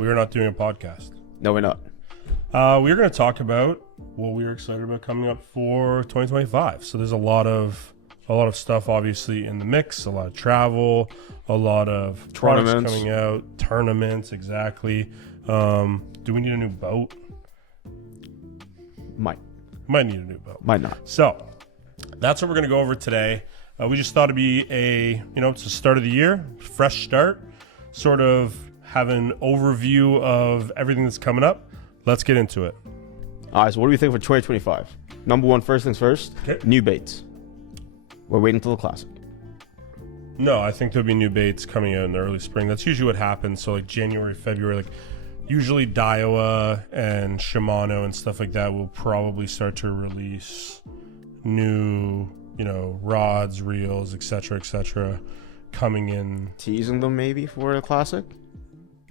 we are not doing a podcast. No, we're not. We're going to talk about what we are excited about coming up for 2025. So there's a lot of stuff obviously in the mix, a lot of travel, a lot of products coming out, tournaments, exactly. Do we need a new boat? Might need a new boat. Might not. So that's what we're going to go over today. We just thought it'd be it's the start of the year, fresh start, sort of have an overview of everything that's coming up. Let's get into it. All right, so what do we think for 2025? Number one, first things first, new baits. We're waiting until the Classic. No, I think there'll be new baits coming out in the early spring. That's usually what happens. So like January, February, like usually Daiwa and Shimano and stuff like that will probably start to release new, rods, reels, etc., coming in. Teasing them maybe for the Classic?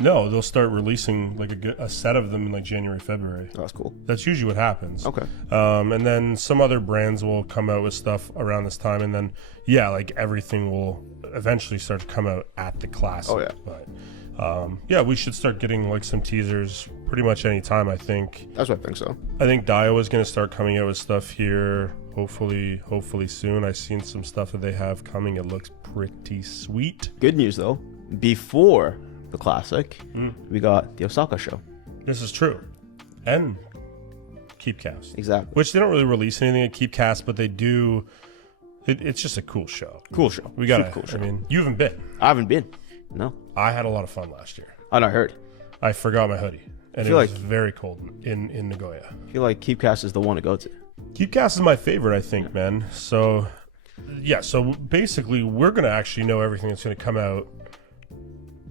No, they'll start releasing like a set of them in like January, February. Oh, that's cool. That's usually what happens. Okay. And then some other brands will come out with stuff around this time, and then like everything will eventually start to come out at the Classic. Oh yeah. But we should start getting like some teasers pretty much any time. I think. That's what I think so. I think Daiwa is going to start coming out with stuff here. Hopefully soon. I've seen some stuff that they have coming. It looks pretty sweet. Good news though. Before the Classic, we got the Osaka show. This is true. And Keepcast. Exactly. Which they don't really release anything at Keepcast, but they do. It's just a cool show. Cool show. We got cool show. I mean, you haven't been. I haven't been. No. I had a lot of fun last year. I heard. I forgot my hoodie. And it was very cold in Nagoya. I feel like Keepcast is the one to go to. Keepcast is my favorite, I think, man. So, so basically, we're going to actually know everything that's going to come out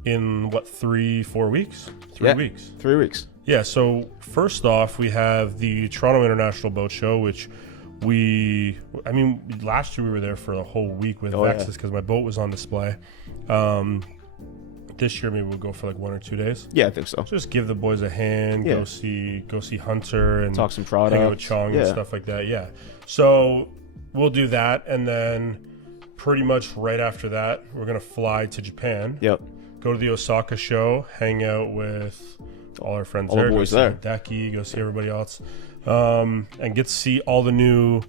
in, 3-4 weeks? 3 weeks. 3 weeks. Yeah, so first off, we have the Toronto International Boat Show, which last year we were there for the whole week with Vexus because my boat was on display. This year maybe we'll go for like 1 or 2 days. Yeah, I think so. Just give the boys a hand, go see Hunter and talk some products, hang out with Chong and stuff like that. Yeah. So we'll do that, and then pretty much right after that, we're gonna fly to Japan. Yep. Go to the Osaka show, hang out with all our friends all there. The boys go see there. Decky, go see everybody else, and get to see all the new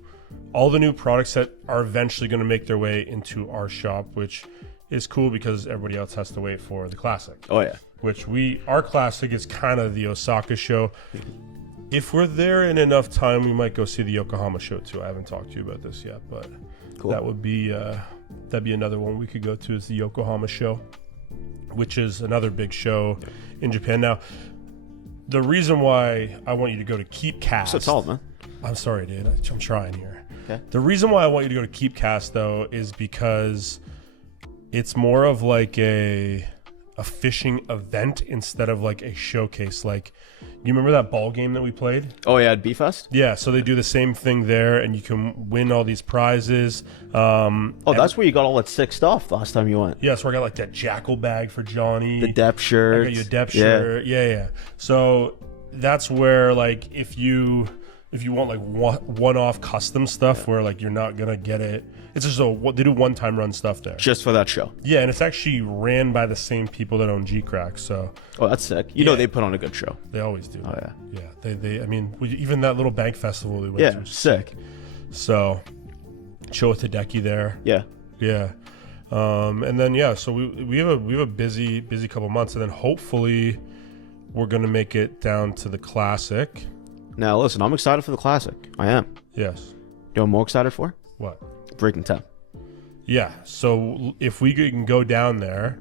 products that are eventually going to make their way into our shop, which is cool because everybody else has to wait for the Classic. Oh yeah. Which our Classic is kind of the Osaka show. If we're there in enough time, we might go see the Yokohama show too. I haven't talked to you about this yet, but that would be that'd be another one we could go to, is the Yokohama show, which is another big show in Japan. Now, the reason why I want you to go to Keepcast... So tall, man. I'm sorry, dude. I'm trying here. Okay. The reason why I want you to go to Keepcast, though, is because it's more of like a fishing event instead of like a showcase. Like, you remember that ball game that we played? Oh yeah, at B-Fest? Yeah, so they do the same thing there, and you can win all these prizes. That's where you got all that sick stuff last time you went. Yeah, so I got like that jackal bag for Johnny. The depth shirt. I got you a depth shirt. Yeah. So that's where, like, if you want like one-off custom stuff where like you're not gonna get it, it's just they do one-time run stuff there. Just for that show. Yeah, and it's actually ran by the same people that own G-Crack. So. Oh, that's sick. You know they put on a good show. They always do. Oh yeah. Yeah. They. I mean, even that little bank festival we went to. Yeah, sick. So, show with Hideki there. Yeah. Yeah. And then so we have a busy couple months, and then hopefully we're gonna make it down to the Classic. Now listen, I'm excited for the Classic. I am. Yes. You know what I'm more excited for? What? Breaking 10. Yeah. So if we can go down there,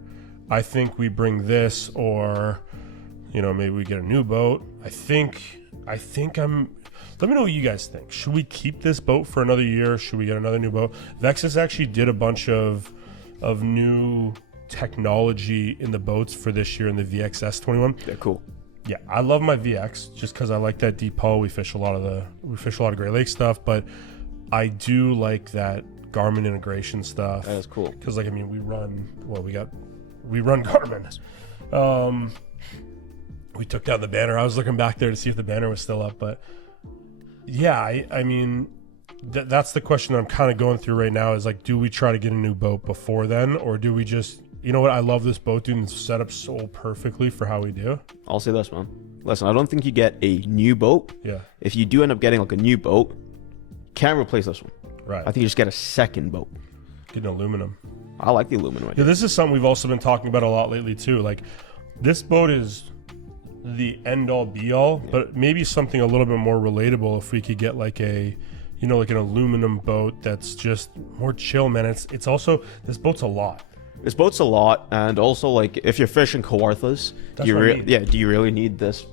I think we bring this, or maybe we get a new boat. I think I'm. Let me know what you guys think. Should we keep this boat for another year? Should we get another new boat? Vexus actually did a bunch of new technology in the boats for this year in the VXS 21. They're cool. Yeah, I love my VX just because I like that deep hull. We fish a lot of Great Lake stuff, but I do like that Garmin integration stuff. That is cool. Because we run Garmin. We took down the banner. I was looking back there to see if the banner was still up, but yeah, I mean, that's the question that I'm kind of going through right now is like, do we try to get a new boat before then, or do we just you know what? I love this boat, dude. And it's set up so perfectly for how we do. I'll say this, man. Listen, I don't think you get a new boat. Yeah. If you do end up getting like a new boat, can't replace this one. Right. I think you just get a second boat. Get an aluminum. I like the aluminum. Yeah, this is something we've also been talking about a lot lately too. Like, this boat is the end all be all, but maybe something a little bit more relatable if we could get like a, you know, like an aluminum boat that's just more chill, man. It's also, this boat's a lot. This boat's a lot, and also like if you're fishing Kawarthas, do you really need this,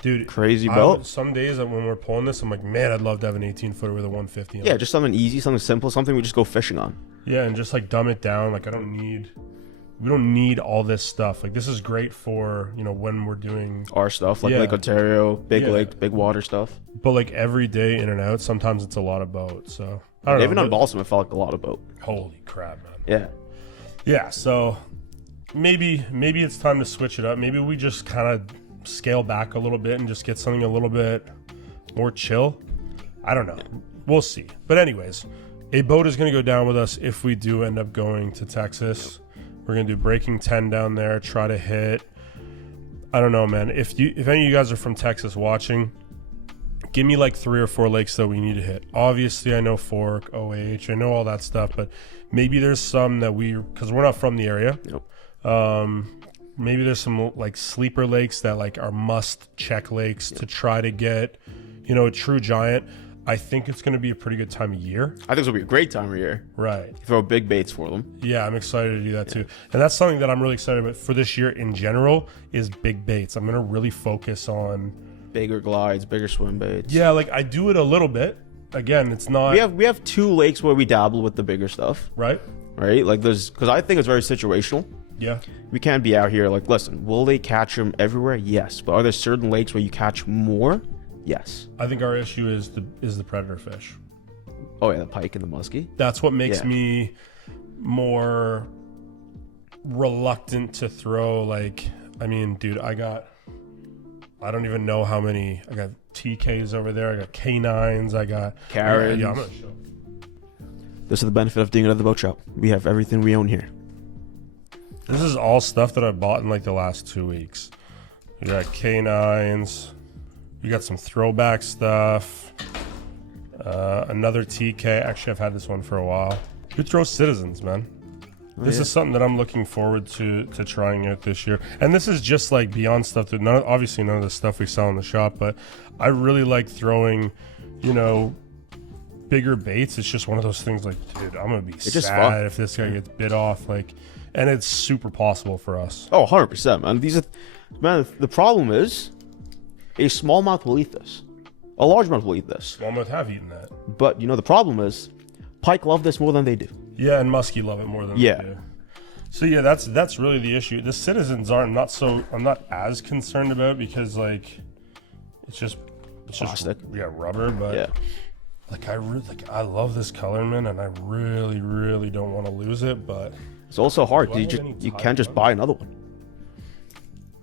dude, crazy boat? Some days when we're pulling this, I'm like, man, I'd love to have an 18-footer with a 150. Yeah, just something easy, something simple, something we just go fishing on. Yeah, and just like dumb it down. Like, we don't need all this stuff. Like, this is great for, you know, when we're doing our stuff, like Lake Ontario, big lake, big water stuff. But like every day in and out, sometimes it's a lot of boat. So I don't know. Even on Balsam, it felt like a lot of boat. Holy crap, man. Yeah. Yeah, so maybe it's time to switch it up. Maybe we just kind of scale back a little bit and just get something a little bit more chill. I don't know. Yeah. We'll see. But anyways, a boat is going to go down with us if we do end up going to Texas. Yep. We're going to do breaking 10 down there, try to hit. I don't know, man. If any of you guys are from Texas watching, give me like 3 or 4 lakes that we need to hit. Obviously, I know Fork, OH, I know all that stuff, but maybe there's some that because we're not from the area. Yep. Maybe there's some like sleeper lakes that like are must check lakes to try to get, you know, a true giant. I think it's going to be a pretty good time of year. I think it's going to be a great time of year. Right. Throw big baits for them. Yeah, I'm excited to do that too. And that's something that I'm really excited about for this year in general is big baits. I'm going to really focus on bigger glides, bigger swim baits. Yeah, like I do it a little bit. Again, it's not... We have 2 lakes where we dabble with the bigger stuff. Right. Like because I think it's very situational. Yeah. We can't be out here like, listen, will they catch them everywhere? Yes. But are there certain lakes where you catch more? Yes. I think our issue is the predator fish. Oh yeah, the pike and the muskie. That's what makes me more reluctant to throw. Like, I mean, dude, I don't even know how many. I got TKs over there. I got K9s. I got Karens. Yeah, I'm gonna show. This is the benefit of doing it at the boat shop. We have everything we own here. This is all stuff that I bought in like the last 2 weeks. We got K9s. We got some throwback stuff. Another TK. Actually, I've had this one for a while. Who throws Citizens, man? This is something that I'm looking forward to trying out this year. And this is just like beyond stuff that obviously none of the stuff we sell in the shop, but I really like throwing, you know, bigger baits. It's just one of those things like, dude, I'm going to be sad if this guy gets bit off. Like, and it's super possible for us. Oh, 100%, man. The problem is a smallmouth will eat this. A largemouth will eat this. Smallmouth have eaten that. But, you know, the problem is pike love this more than they do. Yeah, and muskie love it more than they do. So yeah, that's really the issue. The Citizens I'm not as concerned about because like it's just plastic. Rubber, but I love this color, man, and I really don't want to lose it, but it's also hard. You can't just buy another one.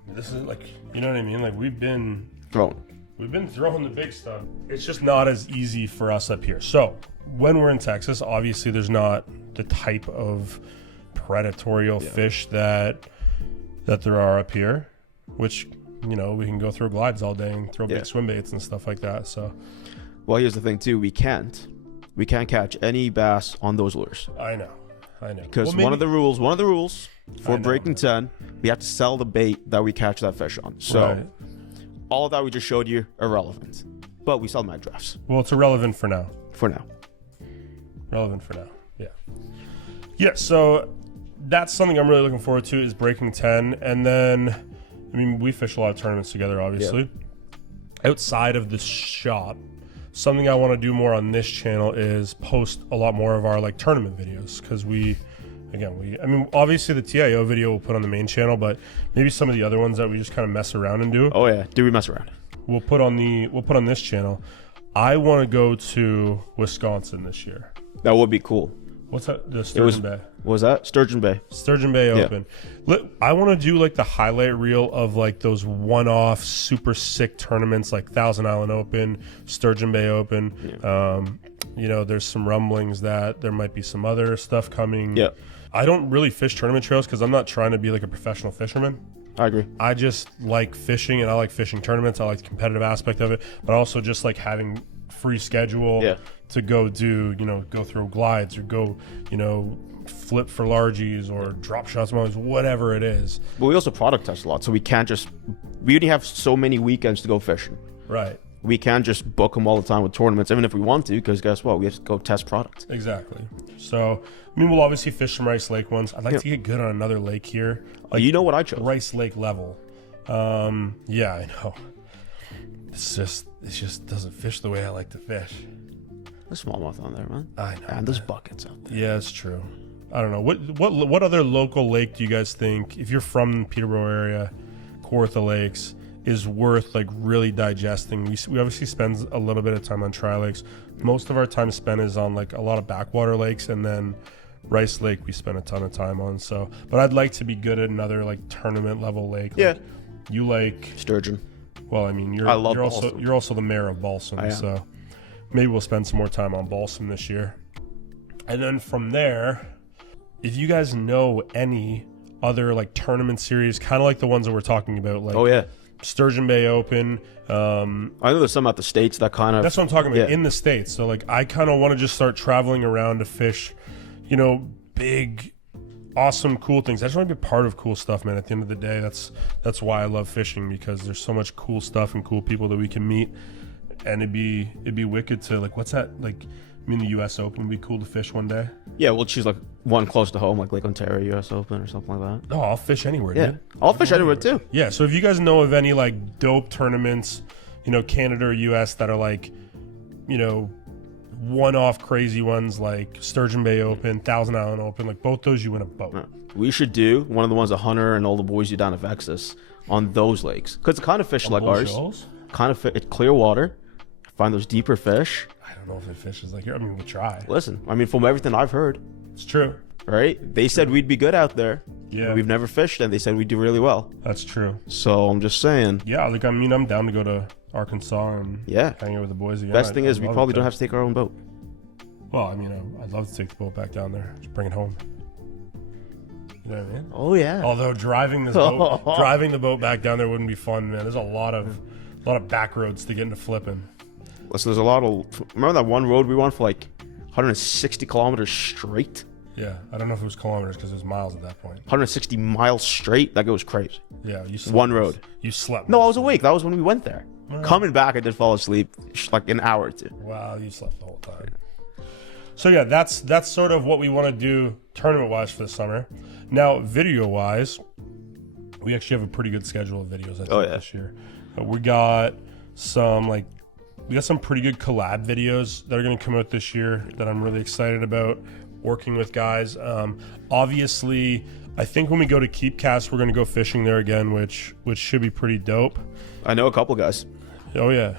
This is like, you know what I mean? Like we've been throwing the big stuff. It's just not as easy for us up here. So when we're in Texas, obviously there's not the type of predatorial fish that there are up here, which, you know, we can go throw glides all day and throw big swim baits and stuff like that. So, well, here's the thing too: we can't catch any bass on those lures. I know. Because one of the rules for breaking 10, we have to sell the bait that we catch that fish on. So all of that we just showed you, irrelevant. But we sell mag drafts. Well, it's irrelevant for now. Relevant for now. Yeah. Yeah. So that's something I'm really looking forward to is breaking 10, and then, I mean, we fish a lot of tournaments together, obviously. Yeah. Outside of the shop, something I want to do more on this channel is post a lot more of our like tournament videos because obviously the TIO video we'll put on the main channel, but maybe some of the other ones that we just kind of mess around and do. Oh yeah, do we mess around? We'll put on this channel. I want to go to Wisconsin this year. That would be cool. What's that? The Sturgeon Bay. What was that? Sturgeon Bay. Sturgeon Bay Open. Look, I want to do like the highlight reel of like those one-off super sick tournaments like Thousand Island Open, Sturgeon Bay Open. Yeah. You know, there's some rumblings that there might be some other stuff coming. Yeah. I don't really fish tournament trails because I'm not trying to be like a professional fisherman. I agree. I just like fishing, and I like fishing tournaments. I like the competitive aspect of it, but I also just like having free schedule to go do, go throw glides or go, flip for largies or drop shots, whatever it is. But we also product test a lot, so we only have so many weekends to go fishing. Right. We can't just book them all the time with tournaments, even if we want to, because guess what? We have to go test product. Exactly. So, we'll obviously fish some Rice Lake ones. I'd like to get good on another lake here. Like you know what I chose? Rice Lake level. Yeah, I know. It just doesn't fish the way I like to fish. There's smallmouth on there, man. I know. And there's buckets out there. Yeah, it's true. I don't know. What other local lake do you guys think, if you're from Peterborough area, Kawartha Lakes, is worth like really digesting? We obviously spend a little bit of time on tri-lakes. Most of our time spent is on like a lot of backwater lakes, and then Rice Lake we spend a ton of time on. So, but I'd like to be good at another like tournament level lake. Yeah. Like, you like sturgeon. Well, I mean, you're also the mayor of Balsam, so maybe we'll spend some more time on Balsam this year. And then from there, if you guys know any other like tournament series, kind of like the ones that we're talking about, like Sturgeon Bay Open. I know there's some out the States that kind of... That's what I'm talking about, in the States. So like I kind of want to just start traveling around to fish, big, awesome, cool things. I just want to be part of cool stuff, man. At the end of the day, that's why I love fishing, because there's so much cool stuff and cool people that we can meet. And it'd be wicked to like, what's that, like, the U.S. Open would be cool to fish one day. Yeah, we'll choose like one close to home, like Lake Ontario U.S. Open or something like that. Oh, I'll fish anywhere, dude. I'll fish anywhere too. Yeah, so if you guys know of any like dope tournaments, Canada or U.S. that are like, one-off crazy ones like Sturgeon Bay Open, Thousand Island Open, like both those you win a boat. Yeah. We should do one of the ones that Hunter and all the boys do down at Vexus on those lakes, because it's kind of fish like ours. Shoals? Kind of it's clear water. Find those deeper fish. I don't know if it fishes like here. We'll try. Listen, from everything I've heard, it's true. Right? They said we'd be good out there. Yeah. We've never fished, and they said we'd do really well. That's true. So I'm just saying. Yeah, like I'm down to go to Arkansas and hang out with the boys again. Best thing is we probably don't have to take our own boat. Well, I'd love to take the boat back down there. Just bring it home. You know what I mean? Oh yeah. Although driving the boat back down there wouldn't be fun, man. There's a lot of back roads to get into flipping. So there's a lot of... Remember that one road we went for like 160 kilometers straight? Yeah, I don't know if it was kilometers because it was miles at that point. 160 miles straight? That goes crazy. Yeah, you slept. One road. You slept. No, I was awake. That was when we went there. Coming back, I did fall asleep like an hour or two. Wow, you slept the whole time. So yeah, that's sort of what we want to do tournament-wise for the summer. Now, video-wise, we actually have a pretty good schedule of videos, I think, this year. We got some pretty good collab videos that are going to come out this year that I'm really excited about working with guys. Obviously, I think when we go to Keepcast, we're going to go fishing there again, which should be pretty dope. I know a couple guys. Oh, yeah.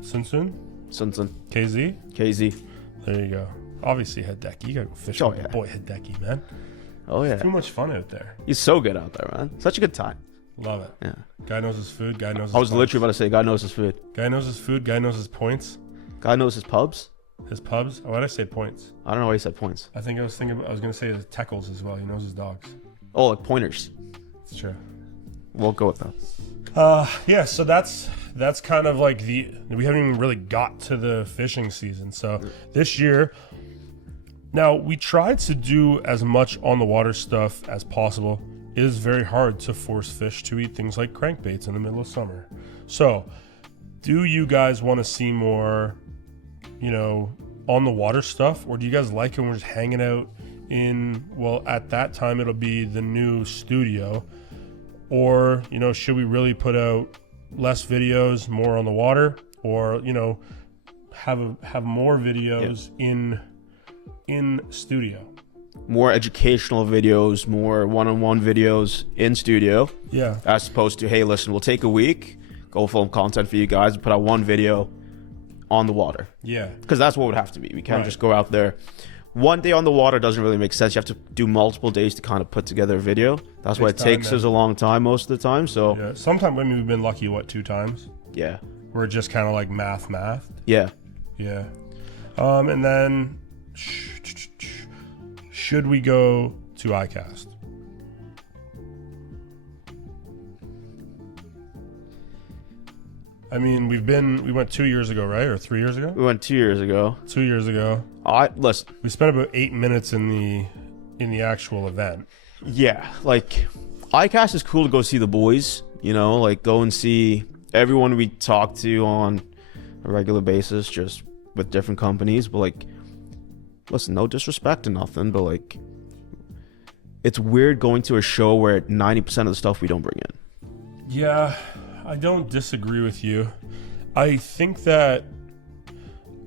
Sunsun? KZ? There you go. Obviously, Hideki. You got to go fishing with your boy Hideki, man. Oh, yeah. Too much fun out there. He's so good out there, man. Such a good time. Love it. Yeah. Guy knows his food. Guy knows his I was literally about to say, guy knows his food. Guy knows his food. Guy knows his points. Guy knows his pubs. His pubs? Oh, why did I say points? I don't know why you said points. I was going to say his teckles as well. He knows his dogs. Oh, like pointers. It's true. We'll go with that. Yeah, so that's kind of like we haven't even really got to the fishing season. So this year, now we tried to do as much on the water stuff as possible. It is very hard to force fish to eat things like crankbaits in the middle of summer. So, do you guys want to see more, on the water stuff? Or do you guys like it when we're just hanging out at that time it'll be the new studio? Or, should we really put out less videos, more on the water? Or, have more videos in studio? More educational videos, more one-on-one videos in studio. Yeah. As opposed to, hey, listen, we'll take a week, go film content for you guys, and put out one video on the water. Yeah. Because that's what it would have to be. We can't just go out there. One day on the water doesn't really make sense. You have to do multiple days to kind of put together a video. That's why it takes us a long time most of the time. So yeah. Sometimes we've been lucky, 2 times? Yeah. We're just kind of like math. Yeah. Yeah. And then... should we go to iCast? I mean, we went 2 years ago, right? Or 3 years ago? We went 2 years ago. 2 years ago. Listen. We spent about 8 minutes in the actual event. Yeah, like iCast is cool to go see the boys, you know, like go and see everyone we talk to on a regular basis, just with different companies. But like, listen, no disrespect to nothing, but like, it's weird going to a show where 90% of the stuff we don't bring in. Yeah, I don't disagree with you. I think that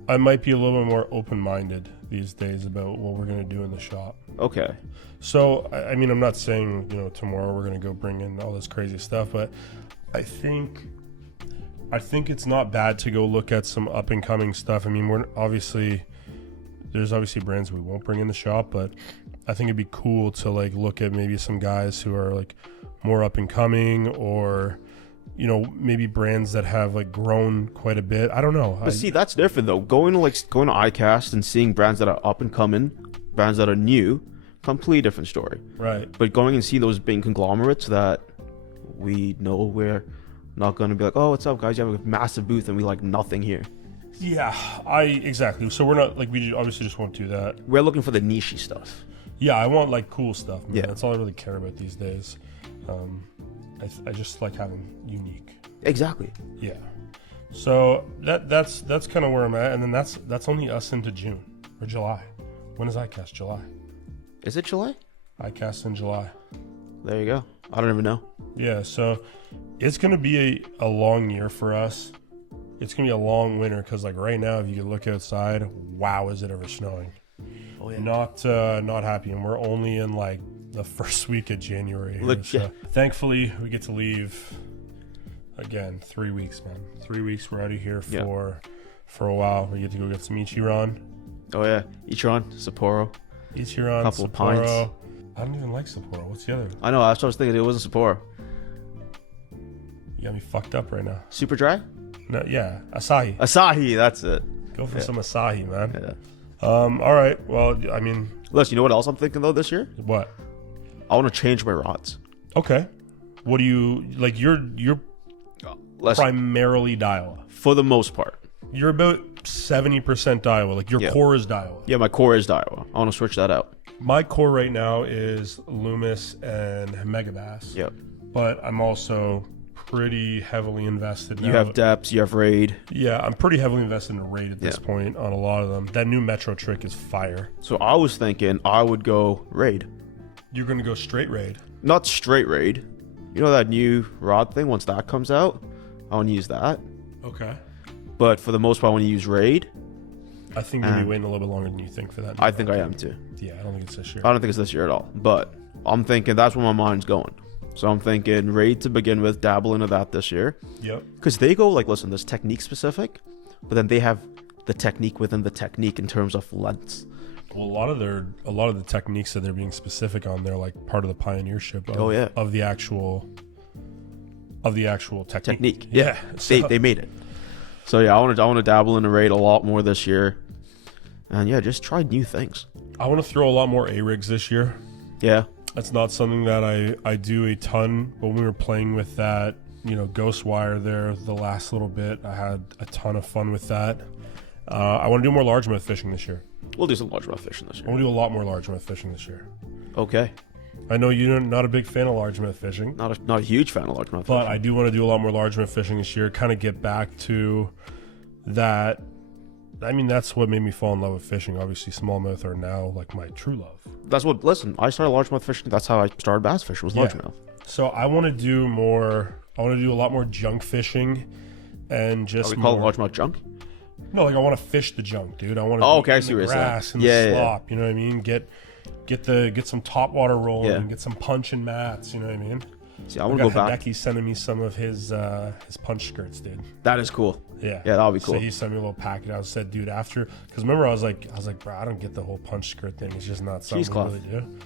I might be a little bit more open-minded these days about what we're going to do in the shop. Okay. So, I mean, I'm not saying, tomorrow we're going to go bring in all this crazy stuff, but I think it's not bad to go look at some up-and-coming stuff. I mean, there's obviously brands we won't bring in the shop, but I think it'd be cool to, like, look at maybe some guys who are, like, more up-and-coming or, maybe brands that have, like, grown quite a bit. I don't know. But see, that's different, though. Going to iCast and seeing brands that are up-and-coming, brands that are new, completely different story. Right. But going and see those big conglomerates that we know we're not going to be like, oh, what's up, guys? You have a massive booth and we like nothing here. Yeah, exactly. So we're not like, we obviously just won't do that. We're looking for the niche stuff. Yeah, I want like cool stuff, man. Yeah. That's all I really care about these days. I just like having unique. Exactly. Yeah. So that's kind of where I'm at, and then that's only us into June or July. When is iCast? July. Is it July? iCast in July. There you go. I don't even know. Yeah, so it's going to be a long year for us. It's going to be a long winter because, like, right now, if you can look outside, wow, is it ever snowing? Oh, yeah. Not happy, and we're only in, like, the first week of January. So thankfully, we get to leave, again, 3 weeks, man. 3 weeks, we're out of here for a while. We get to go get some Ichiran. Oh, yeah. Ichiran, Sapporo. Ichiran, couple of Sapporo. pints. I don't even like Sapporo. What's the other? I know. That's what I was thinking. It wasn't Sapporo. You got me fucked up right now. Super dry? No, yeah, Asahi. Asahi. That's it. Go for some Asahi, man. Yeah. All right. Well, I mean, listen, you know what else I'm thinking though this year? what? I want to change my rods. Okay. What do you like? You're Listen, primarily Daiwa. for the most part. You're about 70% Daiwa. Like your core is Daiwa. Yeah, my core is Daiwa. I want to switch that out. My core right now is Loomis and Megabass. Yep. But I'm also pretty heavily invested now. You have Depths, you have Raid. Yeah, I'm pretty heavily invested in Raid at this point on a lot of them. That new Metro trick is fire. So I was thinking I would go Raid. You're going to go straight Raid? Not straight Raid. You know that new rod thing? Once that comes out, I want to use that. Okay. But for the most part, I want to use Raid. I think you're going to be waiting a little bit longer than you think for that. I think I am too. Yeah, I don't think it's this year. I don't think it's this year at all. But I'm thinking that's where my mind's going. So I'm thinking Raid to begin with, dabble into that this year. Yep. Because they go like, listen, there's technique specific, but then they have the technique within the technique in terms of lengths. Well, a lot of the techniques that they're being specific on, they're like part of the pioneership of the actual technique. Yeah. So, They made it. So yeah, I want to dabble in the Raid a lot more this year. And yeah, just try new things. I want to throw a lot more A-rigs this year. Yeah. That's not something that I do a ton, but when we were playing with that, Ghost Wire there the last little bit, I had a ton of fun with that. I want to do more largemouth fishing this year. We'll do some largemouth fishing this year. I want to do a lot more largemouth fishing this year. Okay. I know you're not a big fan of largemouth fishing. Not a huge fan of largemouth fishing. But I do want to do a lot more largemouth fishing this year, kind of get back to that. I mean, that's what made me fall in love with fishing. Obviously, smallmouth are now like my true love. Listen, I started largemouth fishing. That's how I started bass fishing, was largemouth. So I want to do more. I want to do a lot more junk fishing and just. We call it largemouth junk? No, like I want to fish the junk, dude. I want to I see what you're grass and the slop. You know what I mean? Get some top water rolling, and get some punch and mats. You know what I mean? See, I want to go back. Hideki's sending me some of his punch skirts, dude. That is cool. Yeah, that'll be cool. So he sent me a little packet. I said, dude, after, because remember I was like, bro, I don't get the whole punch skirt thing. It's just not something we really do.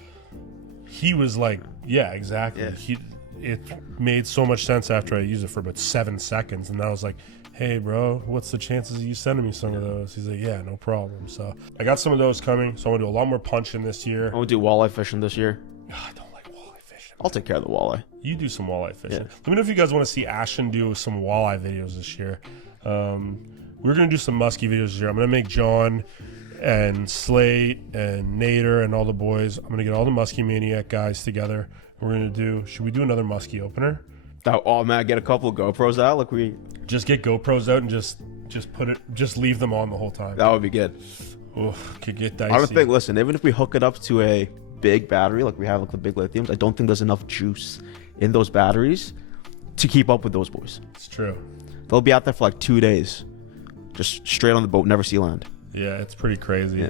He was like, yeah, exactly. it made so much sense after I used it for about 7 seconds, and I was like, hey bro, what's the chances of you sending me some of those? He's like, yeah, no problem. So I got some of those coming, so I want to do a lot more punching this year. I want to do walleye fishing this year. I don't like walleye fishing. I'll take care of the walleye. You do some walleye fishing. Let me know if you guys want to see Ashton do some walleye videos this year. We're going to do some muskie videos this year. I'm going to make John and Slate and Nader and all the boys. I'm going to get all the Muskie Maniac guys together. We're going to do, should we do another muskie opener? Oh man, get a couple of GoPros out. Like just get GoPros out and just leave them on the whole time. That would be good. Oof, could get dicey. I don't think. Listen, even if we hook it up to a big battery, like we have like the big lithiums, I don't think there's enough juice in those batteries to keep up with those boys. It's true. They'll be out there for like 2 days, just straight on the boat, never see land. Yeah, it's pretty crazy. Yeah.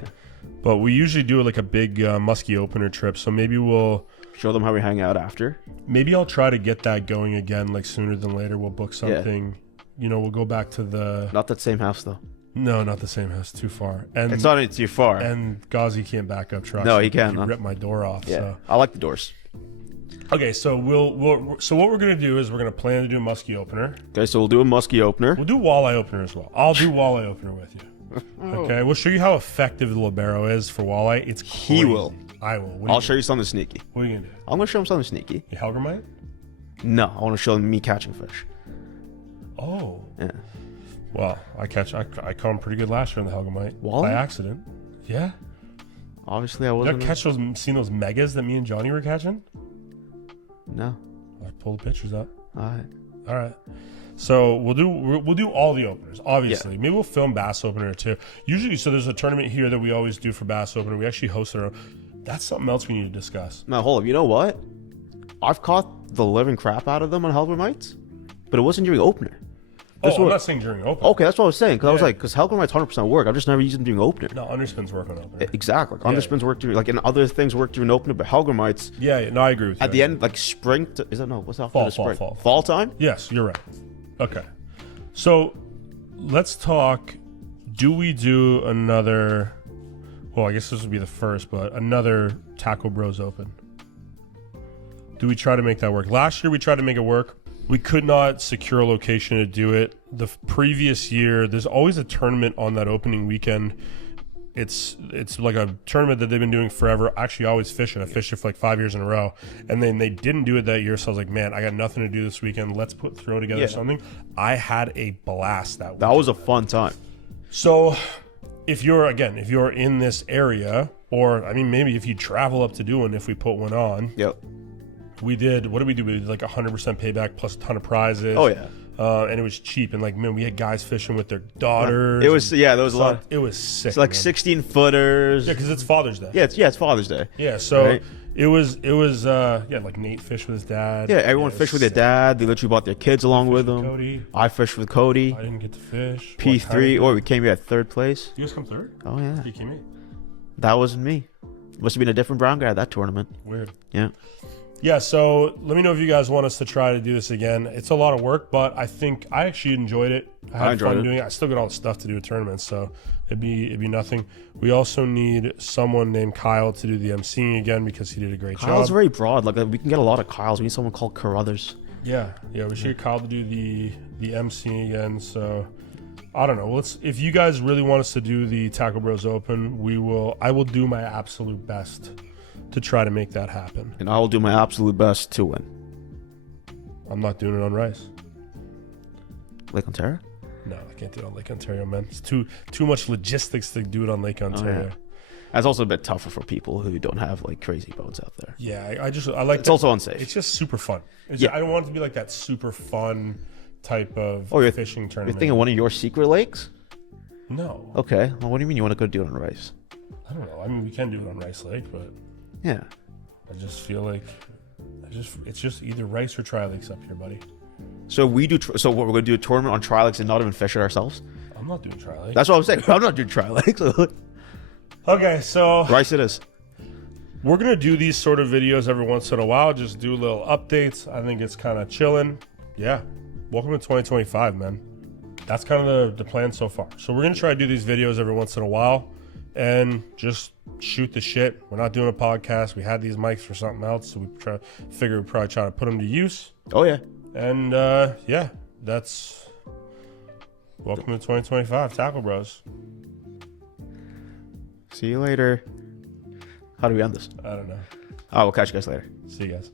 But we usually do like a big muskie opener trip, so maybe we'll show them how we hang out after. Maybe I'll try to get that going again, like sooner than later. We'll book something. Yeah. You know, we'll go back to the... Not that same house, though. No, not the same house. Too far. And it's not too far. And Ghazi can't back up trucks. No, he can't. He ripped my door off. Yeah, so. I like the doors. Okay, so so what we're gonna do is we're gonna plan to do a muskie opener. Okay, so we'll do a muskie opener. We'll do walleye opener as well. I'll do walleye opener with you. Okay, we'll show you how effective the libero is for walleye. It's crazy. He will. I will. I'll show you something sneaky. What are you gonna do? I'm gonna show him something sneaky. You Helgermite? No, I want to show him me catching fish. Oh. Yeah. Well, I caught him pretty good last year on the Helgermite. Walleye? By accident. Yeah. Obviously, I wasn't. Did I seen those megas that me and Johnny were catching? No. I pulled the pictures up. All right. So we'll do all the openers. Obviously, maybe we'll film bass opener too. Usually, so there's a tournament here that we always do for bass opener. We actually host our own. That's something else we need to discuss. Now hold up. You know what? I've caught the living crap out of them on Helgermites, but it wasn't during opener. I'm not saying during opener. Okay, that's what I was saying. Because I was like, because Helgermites 100% work. I've just never used them during opener. No, underspins work on opener. Exactly. Like, underspins work during, like, and other things work during opener, but Helgermites. Yeah, no, I agree with you. At the end, like spring, is that no? What's that? Fall time? Yes, you're right. Okay. So let's talk. Do we do another? Well, I guess this would be the first, but another Tackle Bros Open. Do we try to make that work? Last year we tried to make it work. We could not secure a location to do it. The previous year, there's always a tournament on that opening weekend. It's like a tournament that they've been doing forever. Actually, I always fish it. I fished it for like 5 years in a row. And then they didn't do it that year, so I was like, man, I got nothing to do this weekend. Let's throw together something. I had a blast that weekend. That was a fun time. So if you're in this area, or I mean, maybe if you travel up to do one, if we put one on. Yep. We did, what did we do? We did like 100% payback plus a ton of prizes. Oh, yeah. And it was cheap. And like, man, we had guys fishing with their daughters. It was, there was a lot. It was sick. It's like 16 footers. Yeah, because it's Father's Day. Yeah, it's Father's Day. Yeah, so it was like Nate fished with his dad. Yeah, everyone fished with their dad. They literally brought their kids along with them. Cody. I fished with Cody. I didn't get to fish. P3, we came here at third place. You guys come third? Oh, yeah. You came in. That wasn't me. Must have been a different brown guy at that tournament. Weird. Yeah. Yeah, so let me know if you guys want us to try to do this again. It's a lot of work, but I think I actually enjoyed it. I had fun doing it. I still got all the stuff to do at tournaments, so it'd be nothing. We also need someone named Kyle to do the emceeing again because he did a great job. Kyle's very broad. Like we can get a lot of Kyles. We need someone called Carruthers. Yeah, we should get Kyle to do the emceeing again. So I don't know. If you guys really want us to do the Tackle Bros Open, I will do my absolute best to try to make that happen. And I will do my absolute best to win. I'm not doing it on Rice. Lake Ontario? No, I can't do it on Lake Ontario, man. It's too much logistics to do it on Lake Ontario. Yeah. That's also a bit tougher for people who don't have like crazy boats out there. Yeah, I like. It's also unsafe. It's just super fun. I don't want it to be like that super fun type of fishing tournament. You're thinking one of your secret lakes? No. Okay. Well, what do you mean you want to go do it on Rice? I don't know. I mean, we can do it on Rice Lake, but yeah, I just feel like it's just either Rice or Tri Lakes up here, buddy. So we do. So what, we're going to do a tournament on Tri Lakes and not even fish it ourselves? I'm not doing Tri Lakes. That's what I'm saying. I'm not doing Tri Lakes. Okay, so Rice it is. We're gonna do these sort of videos every once in a while. Just do little updates. I think it's kind of chilling. Yeah, welcome to 2025, man. That's kind of the plan so far. So we're gonna try to do these videos every once in a while, and just shoot the shit. We're not doing a podcast. We had these mics for something else, so we figured we'd probably try to put them to use. Oh yeah. And yeah, that's welcome to 2025 Tackle Bros. See you later. How do we end this? I don't know. Oh, we'll catch you guys later. See you guys.